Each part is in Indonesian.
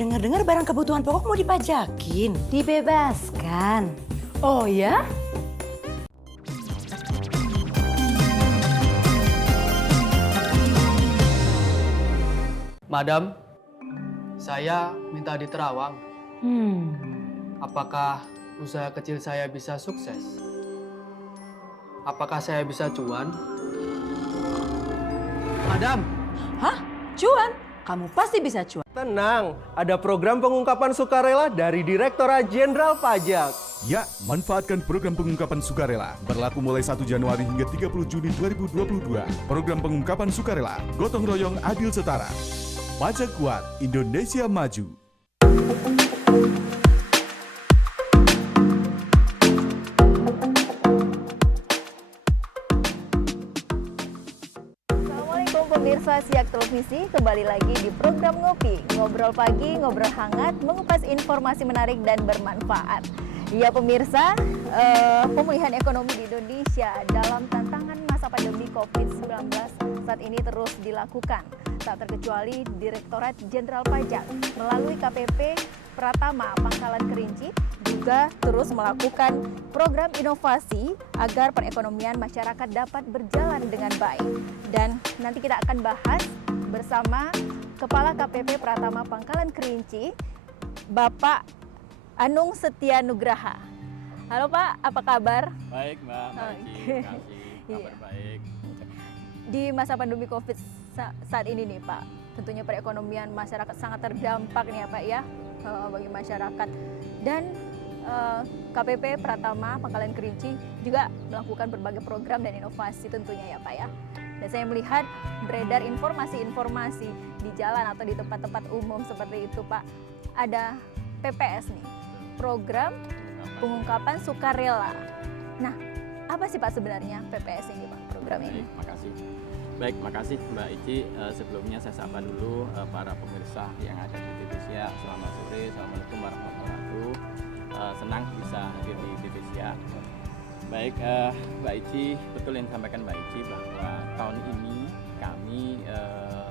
Dengar-dengar barang kebutuhan pokok mau dipajakin. Dibebaskan. Oh ya? Madam, saya minta diterawang. Apakah usaha kecil saya bisa sukses? Apakah saya bisa cuan? Madam, Hah? Cuan? Kamu pasti bisa cuan. Tenang, ada program pengungkapan sukarela dari Direktorat Jenderal Pajak. Ya, manfaatkan program pengungkapan sukarela. Berlaku mulai 1 Januari hingga 30 Juni 2022. Program pengungkapan sukarela, gotong royong adil setara. Pajak kuat, Indonesia maju. Assalamualaikum pemirsa Siak Televisi, kembali lagi di program Ngopi. Ngobrol pagi, ngobrol hangat, mengupas informasi menarik dan bermanfaat. Ya pemirsa, pemulihan ekonomi di Indonesia dalam tantangan masa pandemi COVID-19 saat ini terus dilakukan. Tak terkecuali Direktorat Jenderal Pajak melalui KPP Pratama Pangkalan Kerinci juga terus melakukan program inovasi agar perekonomian masyarakat dapat berjalan dengan baik. Dan nanti kita akan bahas bersama Kepala KPP Pratama Pangkalan Kerinci, Bapak Anung Setia Nugraha. Halo Pak, apa kabar? Baik Mbak, baik. Terima kasih, kabar baik. Di masa pandemi COVID saat ini nih Pak, tentunya perekonomian masyarakat sangat terdampak nih ya Pak ya, bagi masyarakat. Dan KPP Pratama Pangkalan Kerinci juga melakukan berbagai program dan inovasi tentunya ya Pak ya. Dan saya melihat beredar informasi-informasi di jalan atau di tempat-tempat umum seperti itu Pak. Ada PPS nih, program pengungkapan sukarela. Nah, apa sih Pak sebenarnya PPS ini Pak, program ini? Baik, makasih. Baik, makasih Mbak Ici. Sebelumnya saya sapa dulu para pemirsa yang ada di Divisia. Selamat sore, Assalamualaikum warahmatullahi wabarakatuh. Senang bisa hadir di Divisia. Baik, Mbak Ici, betul yang disampaikan Mbak Ici bahwa tahun ini kami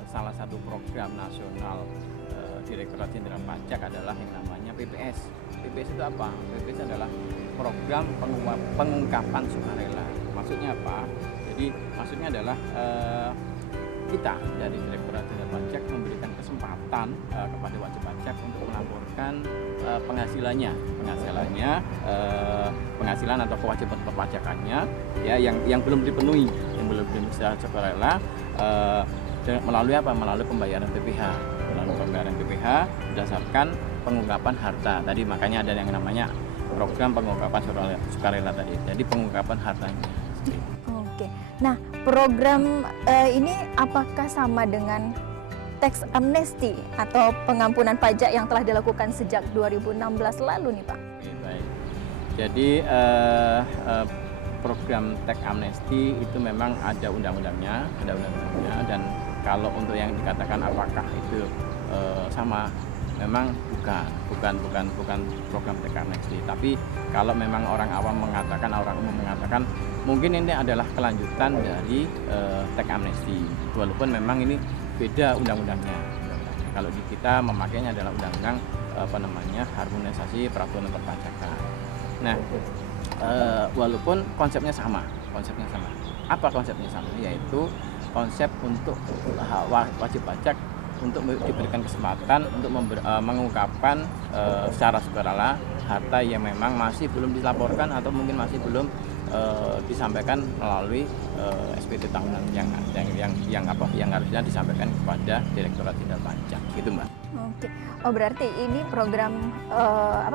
salah satu program nasional Direktorat Jenderal Pajak adalah yang namanya PPS. PPS itu apa? PPS adalah program pengungkapan sukarela. Maksudnya apa? Jadi maksudnya adalah kita dari Direktorat Jenderal Pajak memberikan kesempatan kepada wajib pajak untuk melaporkan penghasilan atau kewajiban perpajakannya ya yang belum dipenuhi, yang belum bisa sukarela melalui apa? Melalui pembayaran PPh. Melalui pembayaran PPh berdasarkan pengungkapan harta. Tadi makanya ada yang namanya program pengungkapan sukarela tadi. Jadi pengungkapan hartanya. Oke. Nah, program ini apakah sama dengan tax amnesty atau pengampunan pajak yang telah dilakukan sejak 2016 lalu nih Pak? Oke, baik. Jadi program tax amnesty itu memang ada undang-undangnya, dan kalau untuk yang dikatakan apakah itu sama, memang bukan program tax amnesty. Tapi kalau memang orang umum mengatakan mungkin ini adalah kelanjutan dari tax amnesty, walaupun memang ini beda undang-undangnya. Kalau di kita memakainya adalah undang-undang harmonisasi peraturan perpajakan. Nah, walaupun konsepnya sama. Apa konsepnya sama? Yaitu konsep untuk wajib pajak untuk diberikan kesempatan untuk mengungkapkan secara sukarela harta yang memang masih belum dilaporkan atau mungkin masih belum disampaikan melalui SPT tahunan yang harusnya disampaikan kepada Direktorat Jenderal Pajak, gitu Mbak. Oke. Oh berarti ini program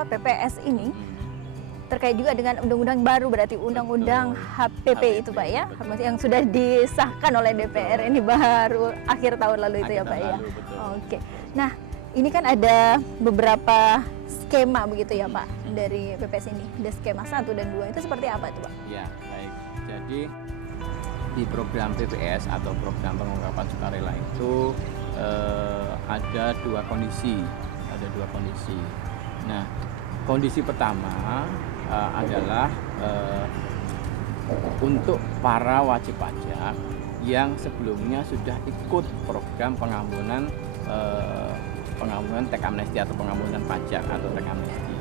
PPS ini terkait juga dengan undang-undang baru, berarti undang-undang HPP itu Pak ya, yang sudah disahkan oleh DPR ini baru akhir tahun lalu itu ya Pak ya. Oke. Nah, ini kan ada beberapa skema begitu ya Pak dari PPS ini. Ada skema 1 dan 2, itu seperti apa itu Pak? Ya, baik. Jadi di program PPS atau program pengungkapan sukarela itu ada dua kondisi. Nah, kondisi pertama adalah untuk para wajib pajak yang sebelumnya sudah ikut program pengampunan pengampunan teks amnesti atau pengampunan pajak atau teks amnesti.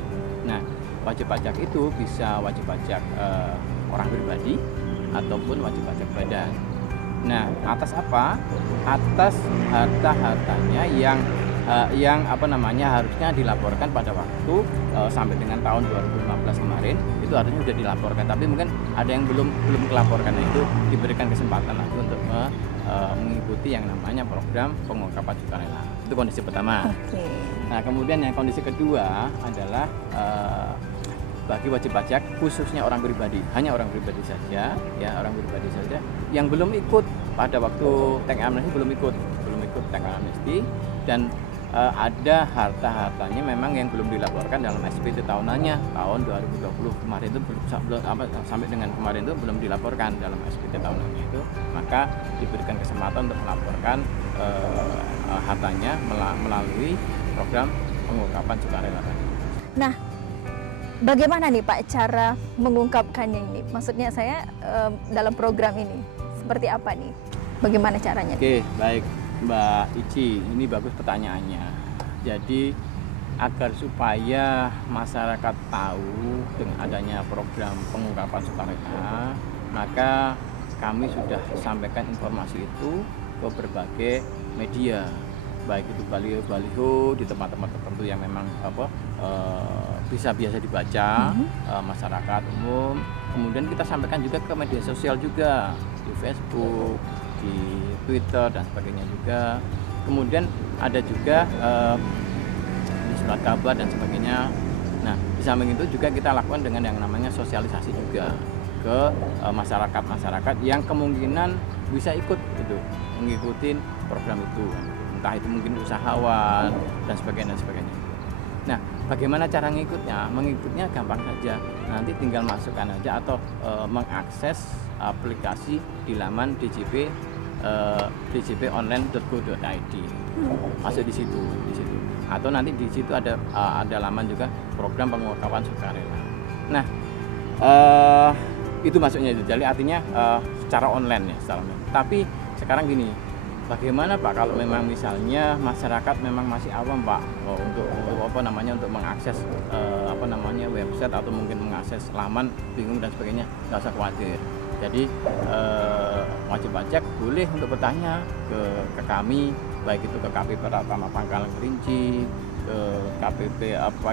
Nah, wajib pajak itu bisa wajib pajak orang pribadi ataupun wajib pajak badan. Nah, atas apa? Atas harta-hartanya yang harusnya dilaporkan pada waktu sampai dengan tahun 2015 kemarin itu harusnya sudah dilaporkan, tapi mungkin ada yang belum melaporkan. Nah, itu diberikan kesempatan lagi untuk mengikuti yang namanya program pengungkapan sukarela. Itu kondisi pertama. Oke. Nah, kemudian yang kondisi kedua adalah bagi wajib pajak khususnya orang pribadi, hanya orang pribadi saja, ya orang pribadi saja yang belum ikut pada waktu teks amnesti belum ikut teks amnesti dan ada harta-hartanya memang yang belum dilaporkan dalam SPT tahunannya tahun 2020 kemarin itu sampai dengan kemarin itu belum dilaporkan dalam SPT tahunannya itu, maka diberikan kesempatan untuk melaporkan hartanya melalui program pengungkapan sukarela. Nah, bagaimana nih Pak cara mengungkapkannya ini? Maksudnya saya dalam program ini seperti apa nih? Bagaimana caranya? Oke, baik Mbak Ici, ini bagus pertanyaannya. Jadi agar supaya masyarakat tahu dengan adanya program pengungkapan sukarela, maka kami sudah sampaikan informasi itu ke berbagai media, baik itu baliho di tempat-tempat tertentu yang memang biasa dibaca masyarakat umum. Kemudian kita sampaikan juga ke media sosial juga, di Facebook, di Twitter dan sebagainya juga. Kemudian ada juga di surat kabar dan sebagainya. Nah, di samping itu juga kita lakukan dengan yang namanya sosialisasi juga ke masyarakat yang kemungkinan bisa ikut gitu, mengikuti program itu. Entah itu mungkin usahawan dan sebagainya. Nah, bagaimana cara mengikutnya? Mengikutnya gampang saja. Nanti tinggal masukkan aja atau mengakses aplikasi di laman djponline.go.id. Masuk di situ. Atau nanti di situ ada laman juga program pengungkapan sukarela. Nah, itu masuknya itu. Jadi artinya secara online ya, Tapi sekarang gini, bagaimana Pak kalau memang misalnya masyarakat memang masih awam Pak untuk mengakses website atau mungkin mengakses laman, bingung dan sebagainya, nggak usah khawatir. Jadi wajib pajak boleh untuk bertanya ke kami, baik itu ke KP Pratama Pangkalan Kerinci, ke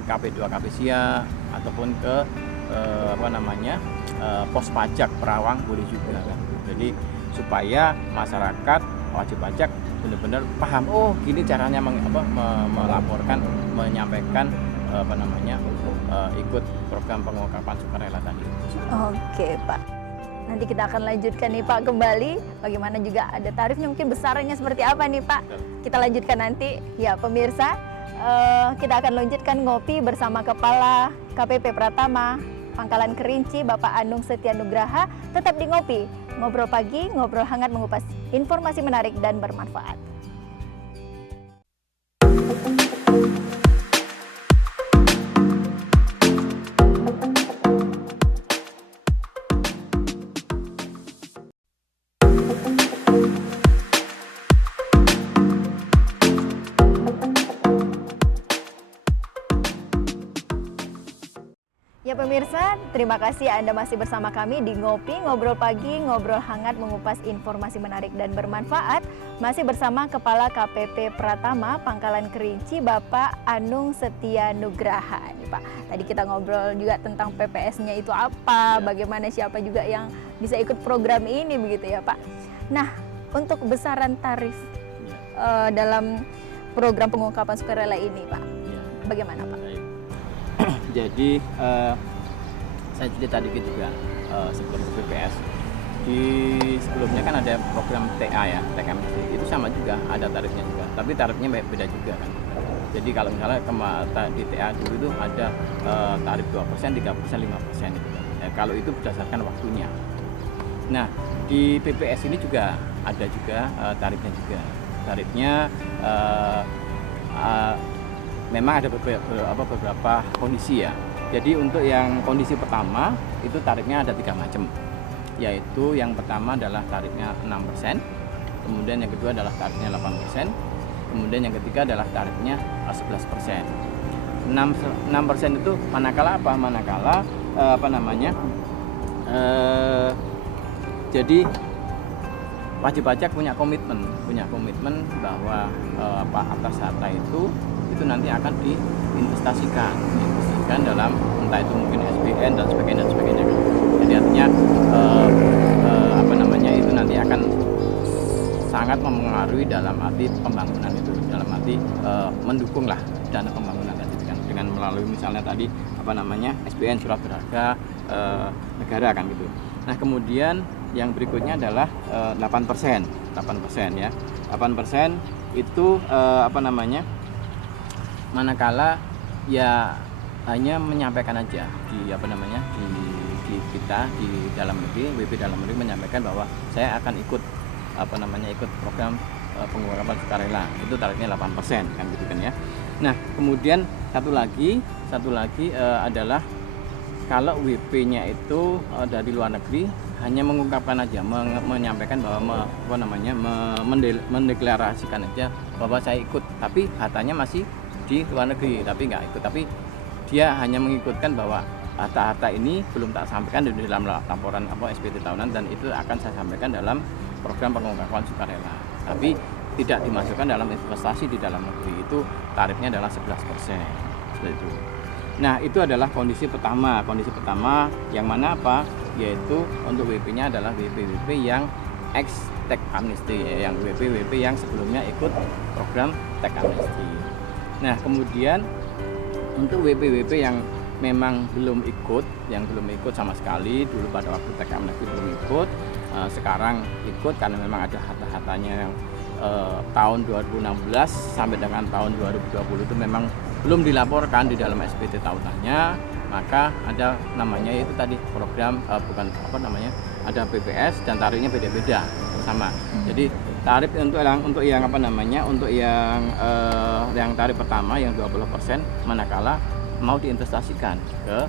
KP2 KP Sia, ataupun ke pos pajak Perawang boleh juga kan. Jadi supaya masyarakat wajib pajak benar-benar paham, oh gini caranya melaporkan, menyampaikan ikut program pengungkapan sukarela tadi. Oke Pak, nanti kita akan lanjutkan nih Pak kembali. Bagaimana juga ada tarifnya, mungkin besarannya seperti apa nih Pak? Kita lanjutkan nanti ya pemirsa. Kita akan lanjutkan ngopi bersama Kepala KPP Pratama Pangkalan Kerinci Bapak Anung Setia Nugraha. Tetap di Ngopi, ngobrol pagi, ngobrol hangat, mengupas informasi menarik dan bermanfaat. Ya pemirsa, terima kasih Anda masih bersama kami di Ngopi, ngobrol pagi, ngobrol hangat, mengupas informasi menarik dan bermanfaat. Masih bersama Kepala KPP Pratama Pangkalan Kerinci Bapak Anung Setia Nugraha. Nih Pak, tadi kita ngobrol juga tentang PPS-nya itu apa, bagaimana siapa juga yang bisa ikut program ini begitu ya Pak. Nah, untuk besaran tarif dalam program pengungkapan sukarela ini Pak, bagaimana Pak? Jadi saya cerita dikit juga sebelum PPS. Sebelumnya kan ada program TA ya, teks amnesti. Itu sama juga, ada tarifnya juga. Tapi tarifnya beda juga kan. Jadi kalau misalnya di TA dulu itu ada tarif 2%, 3%, 5% gitu. Ya, kalau itu berdasarkan waktunya. Nah, di PPS ini juga ada juga tarifnya juga. Tarifnya memang ada beberapa kondisi ya. Jadi untuk yang kondisi pertama itu tarifnya ada 3 macam. Yaitu yang pertama adalah tarifnya 6%, kemudian yang kedua adalah tarifnya 8%, Kemudian yang ketiga adalah tarifnya 11%. 6% itu manakala apa? Manakala jadi wajib pajak punya komitmen bahwa atas harta itu nanti akan diinvestasikan dalam entah itu mungkin SBN dan sebagainya. Jadi artinya itu nanti akan sangat mempengaruhi dalam arti pembangunan itu, dalam arti mendukunglah dana pembangunan tadi dengan melalui misalnya tadi SBN surat berharga negara kan gitu. Nah kemudian yang berikutnya adalah 8% ya. 8% itu manakala ya hanya menyampaikan aja di kita di dalam negeri, WP dalam negeri menyampaikan bahwa saya akan ikut ikut program pengungkapan sukarela, itu tarifnya 8% kan gitu kan ya. Nah kemudian satu lagi adalah kalau WP-nya itu dari luar negeri hanya mengungkapkan aja, menyampaikan bahwa mendeklarasikan aja bahwa saya ikut, tapi hartanya masih di luar negeri, tapi nggak ikut, tapi dia hanya mengikutkan bahwa harta-harta ini belum tak sampaikan di dalam laporan SPT tahunan dan itu akan saya sampaikan dalam program pengungkapan sukarela, tapi tidak dimasukkan dalam investasi di dalam negeri, itu tarifnya adalah 11%. Seperti itu. Nah itu adalah kondisi pertama yang mana yaitu untuk WP-nya adalah WP yang ex tax amnesty, yang WP yang sebelumnya ikut program tax amnesty. Nah kemudian untuk WP yang memang belum ikut sama sekali, dulu pada waktu tax amnesty belum ikut, sekarang ikut karena memang ada harta-hartanya yang tahun 2016 sampai dengan tahun 2020 itu memang belum dilaporkan di dalam SPT tahunannya, maka ada namanya itu tadi program ada PPS dan tarifnya beda-beda sama. Jadi tarif untuk yang tarif pertama yang 20% manakala mau diinvestasikan ke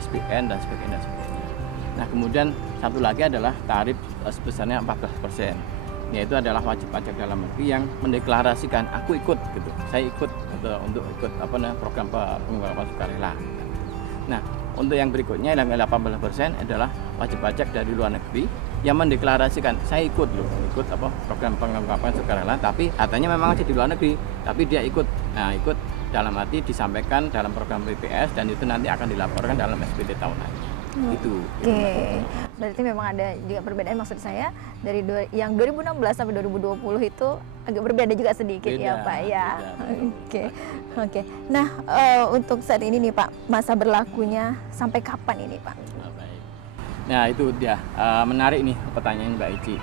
SBN dan sebagainya. Nah kemudian satu lagi adalah tarif sebesarnya 14%, yaitu adalah wajib pajak dalam negeri yang mendeklarasikan aku ikut gitu, saya ikut untuk ikut program pengungkapan sukarela. Nah untuk yang berikutnya yang 18% adalah wajib pajak dari luar negeri yang mendeklarasikan saya ikut program pengungkapan sukarela, tapi hartanya memang masih di luar negeri, tapi dia ikut. Nah ikut dalam arti disampaikan dalam program PPS dan itu nanti akan dilaporkan dalam SPT tahunan. Itu. Oke. Berarti memang ada juga perbedaan, maksud saya dari yang 2016 sampai 2020 itu agak berbeda juga sedikit. Beda, ya Pak ya. Oke. Nah untuk saat ini nih Pak, masa berlakunya sampai kapan ini Pak? Baik. Nah itu dia menarik nih pertanyaan Mbak Ici.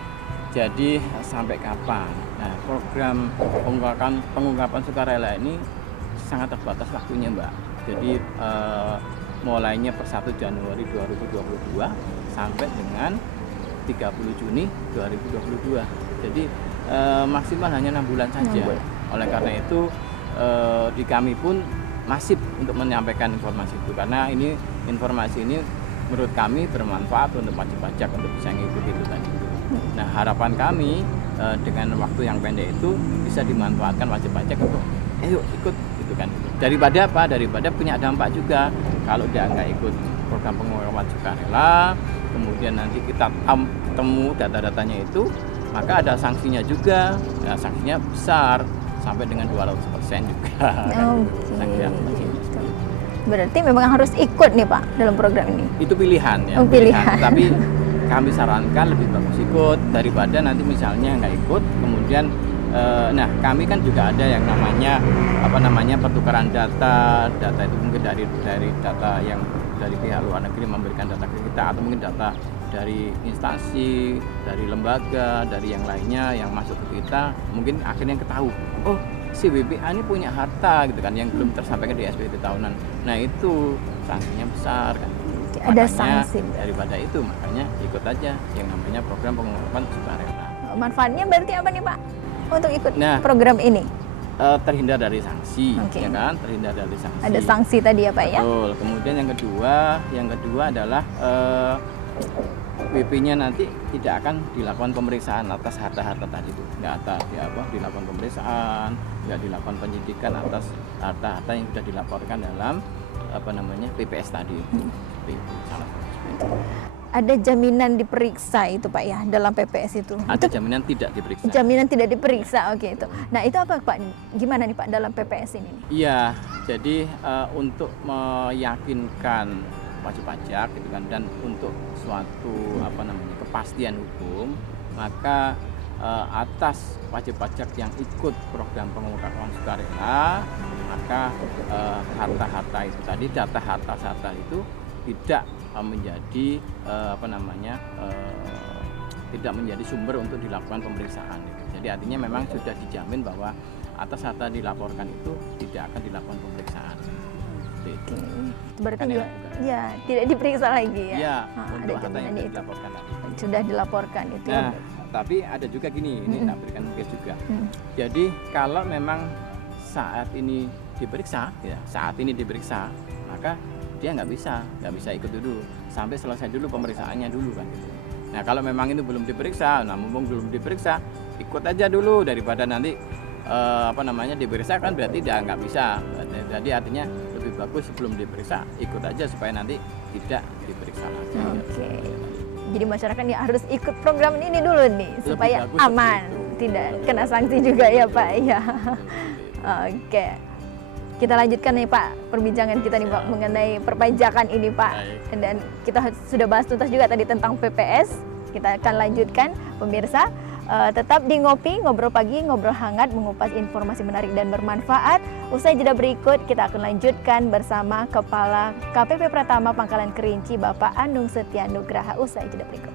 Jadi sampai kapan? Nah program pengungkapan sukarela ini sangat terbatas waktunya Mbak. Jadi mulainya per 1 Januari 2022 sampai dengan 30 Juni 2022. Jadi maksimal hanya 6 bulan saja. Oleh karena itu di kami pun masif untuk menyampaikan informasi itu, karena informasi ini menurut kami bermanfaat untuk wajib pajak untuk bisa mengikuti itu tadi. Nah harapan kami dengan waktu yang pendek itu bisa dimanfaatkan wajib pajak untuk ayo ikut gitu kan. Daripada punya dampak juga kalau dia nggak ikut program pengungkapan sukarela, kemudian nanti kita temu data-datanya itu, maka ada sanksinya juga. Nah, sanksinya besar sampai dengan 200% juga. Berarti memang harus ikut nih Pak dalam program ini. Itu pilihan ya. Pilihan. Tapi kami sarankan lebih bagus ikut daripada nanti misalnya nggak ikut, kemudian kami kan juga ada yang namanya pertukaran data itu mungkin dari data yang dari pihak luar negeri memberikan data ke kita, atau mungkin data dari instansi, dari lembaga, dari yang lainnya yang masuk ke kita, mungkin akhirnya ketahui, oh si WPA ini punya harta gitu kan yang belum tersampaikan di SPT tahunan. Nah itu sanksinya besar kan. Ada makanya, sanksi. Daripada itu makanya ikut aja yang namanya program pengungkapan sukarela. Manfaatnya berarti apa nih Pak untuk ikut program ini? Terhindar dari sanksi, ya kan? Terhindar dari sanksi. Ada sanksi tadi ya Pak ya? Betul. Kemudian yang kedua adalah WP-nya nanti tidak akan dilakukan pemeriksaan atas harta-harta tadi itu, nggak ada dilakukan pemeriksaan, nggak dilakukan penyidikan atas harta-harta yang sudah dilaporkan dalam PPS tadi itu. Salah satu seperti itu. Ada jaminan diperiksa itu Pak ya dalam PPS itu? Ada Itu jaminan tidak diperiksa. jaminan tidak diperiksa, oke itu. Nah itu apa Pak? Gimana nih Pak dalam PPS ini? Iya, jadi untuk meyakinkan wajib pajak gitu kan, dan untuk suatu kepastian hukum, maka atas wajib pajak yang ikut program pengungkapan sukarela, maka harta-harta itu tadi, data harta itu tidak menjadi tidak menjadi sumber untuk dilakukan pemeriksaan. Jadi artinya memang sudah dijamin bahwa atas harta dilaporkan itu tidak akan dilakukan pemeriksaan. Itu. Berarti Kan juga, enak ya tidak diperiksa lagi ya? Ya, Nah, untuk ada harta yang jaminan sudah itu. dilaporkan tadi. Sudah dilaporkan itu. Nah, tapi ada juga gini, ini tak berikan case juga. Jadi kalau memang saat ini diperiksa, maka dia nggak bisa ikut dulu sampai selesai dulu pemeriksaannya dulu kan gitu. Nah kalau memang itu belum diperiksa, mumpung belum diperiksa, ikut aja dulu daripada nanti diperiksa kan berarti dia nggak bisa. Jadi artinya lebih bagus sebelum diperiksa ikut aja supaya nanti tidak diperiksa lagi. Oke. Jadi masyarakat ya harus ikut program ini dulu nih supaya bagus aman, seperti itu. tidak kena sanksi juga ya Pak ya. Oke. Kita lanjutkan nih Pak perbincangan kita nih Pak mengenai perpajakan ini Pak. Dan kita sudah bahas tuntas juga tadi tentang PPS. Kita akan lanjutkan pemirsa. Tetap di Ngopi, ngobrol pagi, ngobrol hangat, mengupas informasi menarik dan bermanfaat. Usai jeda berikut, kita akan lanjutkan bersama Kepala KPP Pratama Pangkalan Kerinci, Bapak Anung Setia Nugraha. Usai jeda berikut.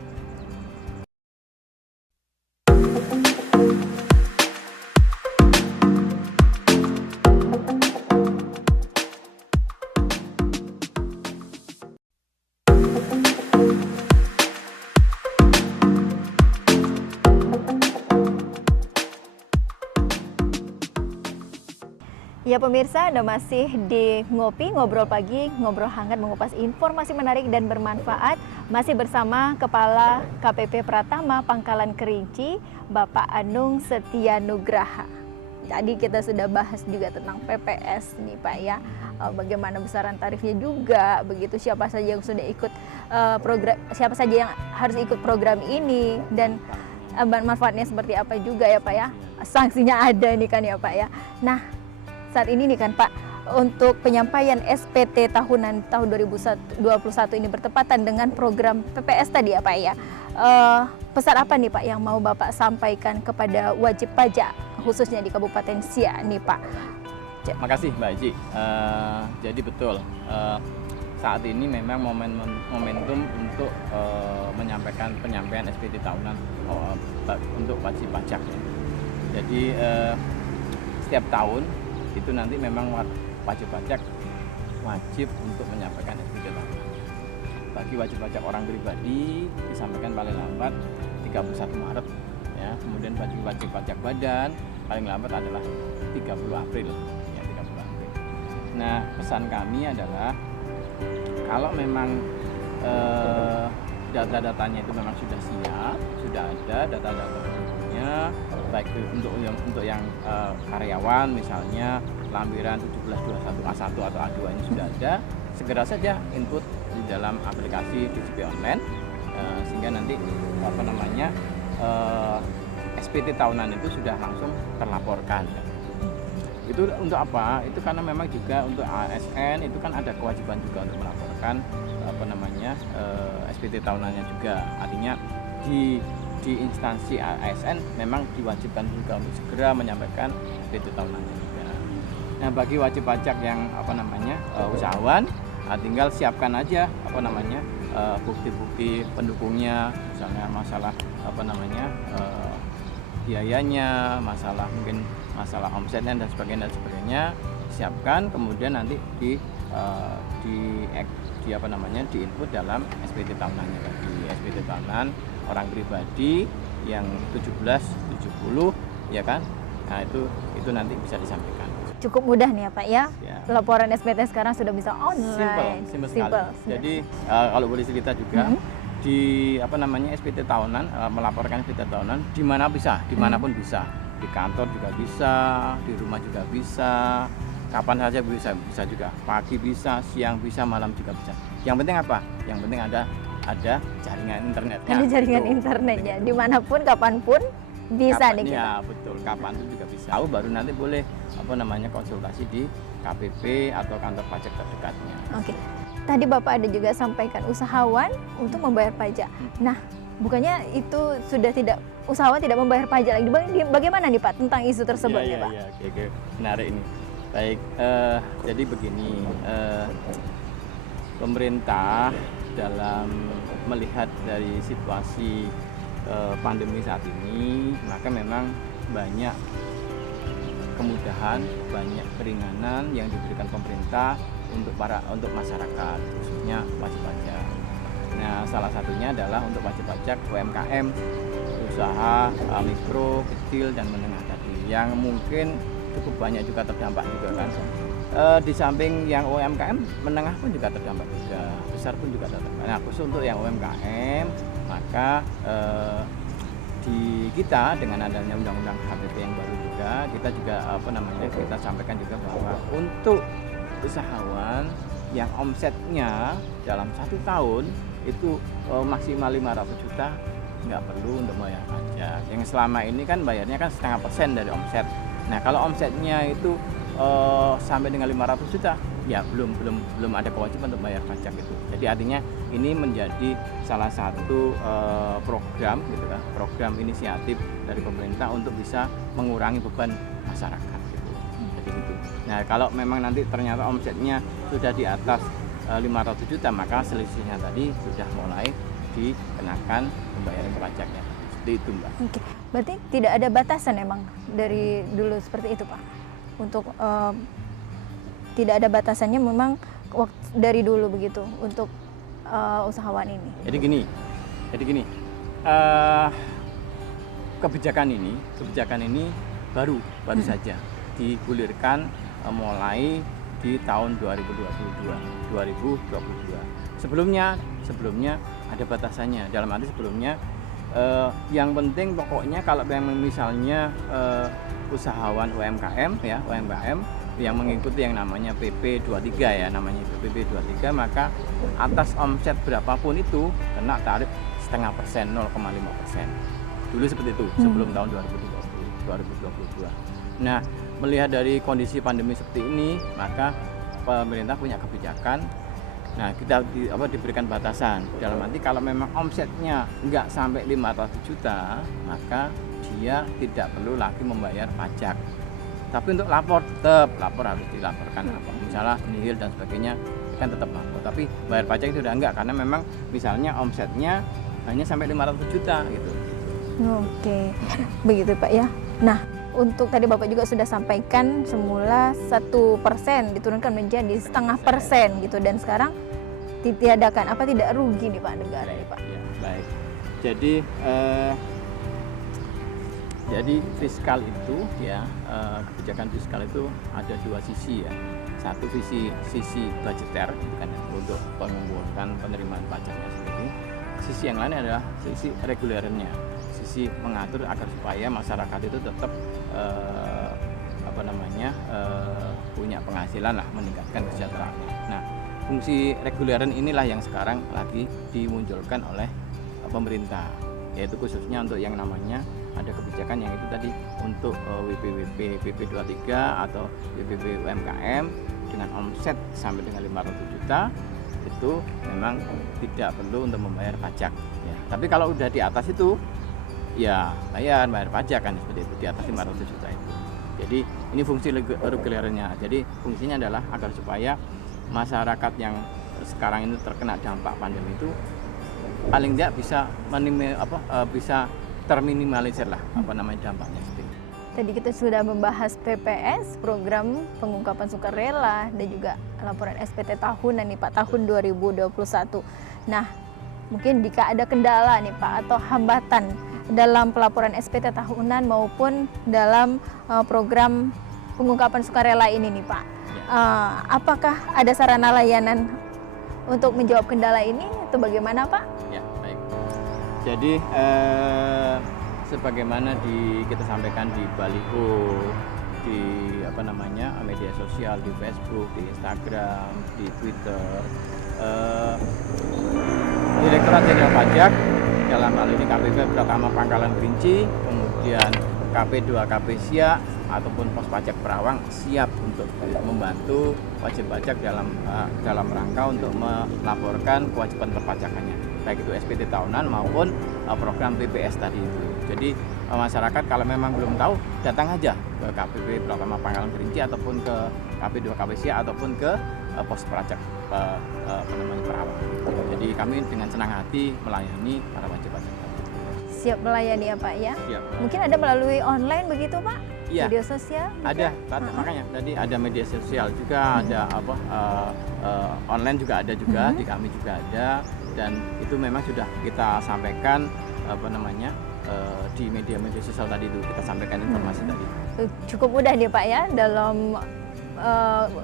Ya pemirsa, Anda masih di Ngopi, ngobrol pagi, ngobrol hangat, mengupas informasi menarik dan bermanfaat. Masih bersama Kepala KPP Pratama Pangkalan Kerinci, Bapak Anung Setia Nugraha. Tadi kita sudah bahas juga tentang PPS nih Pak ya, bagaimana besaran tarifnya juga, begitu siapa saja yang sudah ikut program, siapa saja yang harus ikut program ini, dan manfaatnya seperti apa juga ya Pak ya, sanksinya ada nih kan ya Pak ya. Nah, saat ini nih kan Pak, untuk penyampaian SPT tahunan tahun 2021 ini bertepatan dengan program PPS tadi ya Pak ya. Pesan apa nih Pak yang mau Bapak sampaikan kepada wajib pajak khususnya di Kabupaten Siak nih Pak? Makasih Mbak Eci. Jadi betul, saat ini memang momentum untuk menyampaikan penyampaian SPT tahunan untuk wajib pajak. Jadi setiap tahun itu nanti memang wajib pajak wajib untuk menyampaikan SPT tahunan. Bagi wajib pajak orang pribadi disampaikan paling lambat 31 Maret ya. Kemudian bagi wajib pajak badan paling lambat adalah 30 April ya, 30 April. Nah, pesan kami adalah kalau memang data-datanya itu memang sudah siap, sudah ada data-data penduduknya, baik untuk yang karyawan misalnya lampiran 1721A1 atau A2 ini sudah ada, segera saja input di dalam aplikasi DJP online, sehingga nanti SPT tahunan itu sudah langsung terlaporkan. Itu untuk apa? Itu karena memang juga untuk ASN itu kan ada kewajiban juga untuk melaporkan SPT tahunannya juga. Artinya di instansi ASN memang diwajibkan juga untuk segera menyampaikan SPT tahunannya juga. Nah, bagi wajib pajak yang usahawan, tinggal siapkan aja bukti-bukti pendukungnya, misalnya masalah biayanya, mungkin masalah omsetnya dan sebagainya, siapkan, kemudian nanti di input dalam SPT tahunannya. Bagi SPT tahunan orang pribadi yang 1770 ya kan, nah itu nanti bisa disampaikan. Cukup mudah nih ya Pak ya, Ya. laporan SPT sekarang sudah bisa online. Simple sekali. Jadi kalau boleh cerita juga, di SPT tahunan, melaporkan SPT tahunan di mana bisa, dimanapun bisa, di kantor juga bisa, di rumah juga bisa, kapan saja bisa juga, pagi bisa, siang bisa, malam juga bisa. Yang penting apa? Yang penting ada jaringan internetnya. Ada jaringan gitu. internetnya, dimanapun, kapanpun bisa nih kita. Ya betul, kapan itu juga bisa. Tahu baru nanti boleh konsultasi di KPP atau kantor pajak terdekatnya. Oke. Tadi Bapak ada juga sampaikan usahawan untuk membayar pajak. Nah, bukannya itu sudah tidak, usahawan tidak membayar pajak lagi. Bagaimana nih Pak tentang isu tersebut nih Pak? Iya, oke. Menarik ini. Baik, jadi begini, pemerintah dalam melihat dari situasi pandemi saat ini, maka memang banyak kemudahan, banyak keringanan yang diberikan pemerintah untuk masyarakat, khususnya wajib pajak. Nah, salah satunya adalah untuk wajib pajak UMKM, usaha mikro, kecil dan menengah tadi, yang mungkin cukup banyak juga terdampak juga kan. Di samping yang UMKM, menengah pun juga terdampak juga, besar pun juga terdampak. Nah, khusus untuk yang UMKM, maka di kita dengan adanya undang-undang HPP yang baru juga, kita juga kita sampaikan juga bahwa untuk usahawan yang omsetnya dalam 1 tahun itu maksimal 500 juta nggak perlu untuk bayar pajak. Yang selama ini kan bayarnya kan 0,5% dari omset. Nah, kalau omsetnya itu sampai dengan 500 juta, ya belum ada kewajiban untuk bayar pajak itu. Jadi artinya ini menjadi salah satu program gitu kan, program inisiatif dari pemerintah untuk bisa mengurangi beban masyarakat gitu. Jadi gitu. Nah, kalau memang nanti ternyata omsetnya sudah di atas 500 juta, maka selisihnya tadi sudah mulai dikenakan pembayaran pajaknya. Seperti itu, Mbak. Oke, berarti tidak ada batasan emang dari dulu seperti itu Pak? Untuk tidak ada batasannya memang dari dulu begitu untuk usahawan ini? Jadi gini, kebijakan ini baru saja digulirkan mulai di tahun 2022. Sebelumnya ada batasannya. Dalam arti sebelumnya yang penting pokoknya kalau misalnya usahawan UMKM yang mengikuti yang namanya PP 23 ya, namanya PP 23, maka atas omset berapapun itu kena tarif 0,5%, 0,5%. Dulu seperti itu sebelum tahun 2022. Nah, melihat dari kondisi pandemi seperti ini, maka pemerintah punya kebijakan. Nah, kita diberikan batasan. Dalam arti kalau memang omsetnya nggak sampai 500 juta, maka dia tidak perlu lagi membayar pajak. Tapi untuk lapor harus dilaporkan misalnya nihil dan sebagainya kan tetap lapor. Tapi bayar pajak itu udah enggak, karena memang misalnya omsetnya hanya sampai 500 juta gitu. Oke, begitu Pak ya. Nah, untuk tadi Bapak juga sudah sampaikan semula 1% diturunkan menjadi 0,5% gitu, dan sekarang ditiadakan. Apa tidak rugi nih Pak negara nih Pak? Ya, baik. Jadi fiskal itu ya, kebijakan fiskal itu ada dua sisi ya. Satu sisi budgeter kan, untuk mengumpulkan penerimaan pajaknya sendiri. Sisi yang lain adalah sisi regulernya, sisi mengatur agar supaya masyarakat itu tetap punya penghasilan lah, meningkatkan kesejahteraan. Nah, fungsi reguleran inilah yang sekarang lagi dimunculkan oleh pemerintah, yaitu khususnya untuk yang namanya ada kebijakan yang itu tadi untuk WPWP PP23 atau WPP UMKM dengan omset sampai dengan 500 juta itu memang tidak perlu untuk membayar pajak ya. Tapi kalau udah di atas itu ya bayar pajak kan, seperti itu, di atas 500 juta itu. Jadi ini fungsi regulernya. Jadi fungsinya adalah agar supaya masyarakat yang sekarang ini terkena dampak pandemi itu paling tidak bisa terminimalisir lah dampaknya seperti itu. Tadi kita sudah membahas PPS, program pengungkapan sukarela, dan juga laporan SPT tahunan nih Pak, tahun 2021. Nah, mungkin jika ada kendala nih Pak atau hambatan dalam pelaporan SPT tahunan maupun dalam program pengungkapan sukarela ini nih Pak, apakah ada sarana layanan untuk menjawab kendala ini atau bagaimana Pak? Ya, baik. Jadi sebagaimana kita sampaikan di baliho, di media sosial, di Facebook, di Instagram, di Twitter, Direktorat Jenderal Pajak dalam hal ini KPP Pratama Pangkalan Kerinci, kemudian KP2 KP Siak ataupun Pos Pajak Perawang siap untuk membantu wajib pajak dalam rangka untuk melaporkan kewajiban perpajakannya, baik itu SPT tahunan maupun program PPS tadi itu. Jadi masyarakat kalau memang belum tahu, datang aja ke KPP Pratama Pangkalan Kerinci ataupun ke KP2 KP Siak ataupun ke Pos Pajak Perawang. Jadi kami dengan senang hati melayani para wajib pajak. Siap melayani ya Pak ya? Siap. Mungkin ada melalui online begitu Pak? Iya. Media sosial? Ada, makanya tadi ada media sosial juga, ada online juga ada juga, di kami juga ada, dan itu memang sudah kita sampaikan di media-media sosial tadi itu kita sampaikan informasi tadi. Cukup mudah nih Pak ya dalam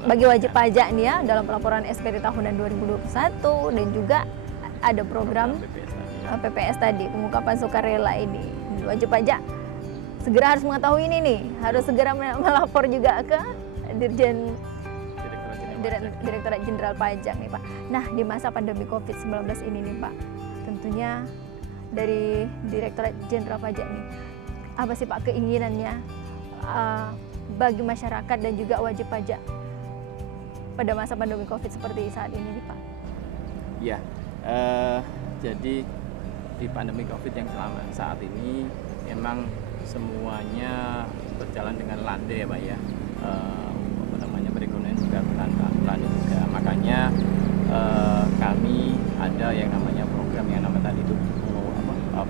bagi wajib pajak nih ya dalam pelaporan SPT tahunan 2021 dan juga ada program PPS tadi, pengungkapan sukarela ini. Wajib pajak segera harus mengetahui ini nih, harus segera melapor juga ke Direktorat Jenderal Pajak nih Pak. Nah, di masa pandemi COVID-19 ini nih Pak, tentunya dari Direktorat Jenderal Pajak nih, apa sih Pak keinginannya bagi masyarakat dan juga wajib pajak pada masa pandemi COVID seperti saat ini nih Pak? Ya, jadi di pandemi COVID yang selama saat ini memang semuanya berjalan dengan landai ya Pak ya. Perekonomian juga landai juga. Makanya kami ada yang namanya program yang namanya tadi itu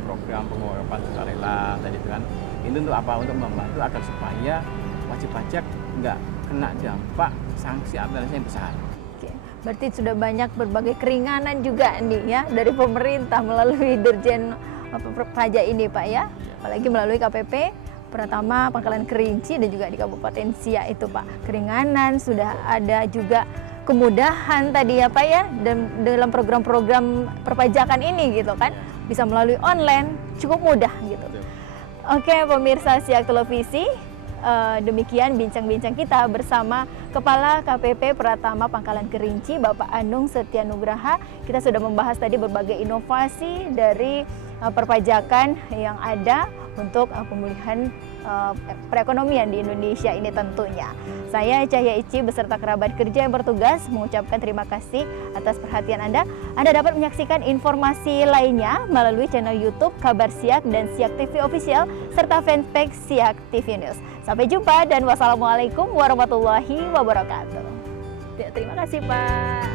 program pengungkapan sukarela tadi itu kan. Itu untuk apa? Untuk membantu agar supaya wajib pajak nggak kena dampak sanksi administrasi yang besar. Berarti sudah banyak berbagai keringanan juga nih ya dari pemerintah melalui Dirjen Pajak ini Pak ya. Apalagi melalui KPP Pratama Pangkalan Kerinci dan juga di Kabupaten Siak itu Pak. Keringanan sudah ada juga kemudahan tadi ya Pak ya, dan dalam program-program perpajakan ini gitu kan bisa melalui online cukup mudah gitu. Oke pemirsa Siak Televisi, demikian bincang-bincang kita bersama Kepala KPP Pratama Pangkalan Kerinci Bapak Anung Setia Nugraha. Kita sudah membahas tadi berbagai inovasi dari perpajakan yang ada untuk pemulihan perekonomian di Indonesia ini tentunya. Saya Cahya Ici beserta kerabat kerja yang bertugas mengucapkan terima kasih atas perhatian Anda. Anda dapat menyaksikan informasi lainnya melalui channel YouTube Kabar Siak dan Siak TV Official serta fanpage Siak TV News. Sampai jumpa dan wassalamualaikum warahmatullahi wabarakatuh. Terima kasih Pak.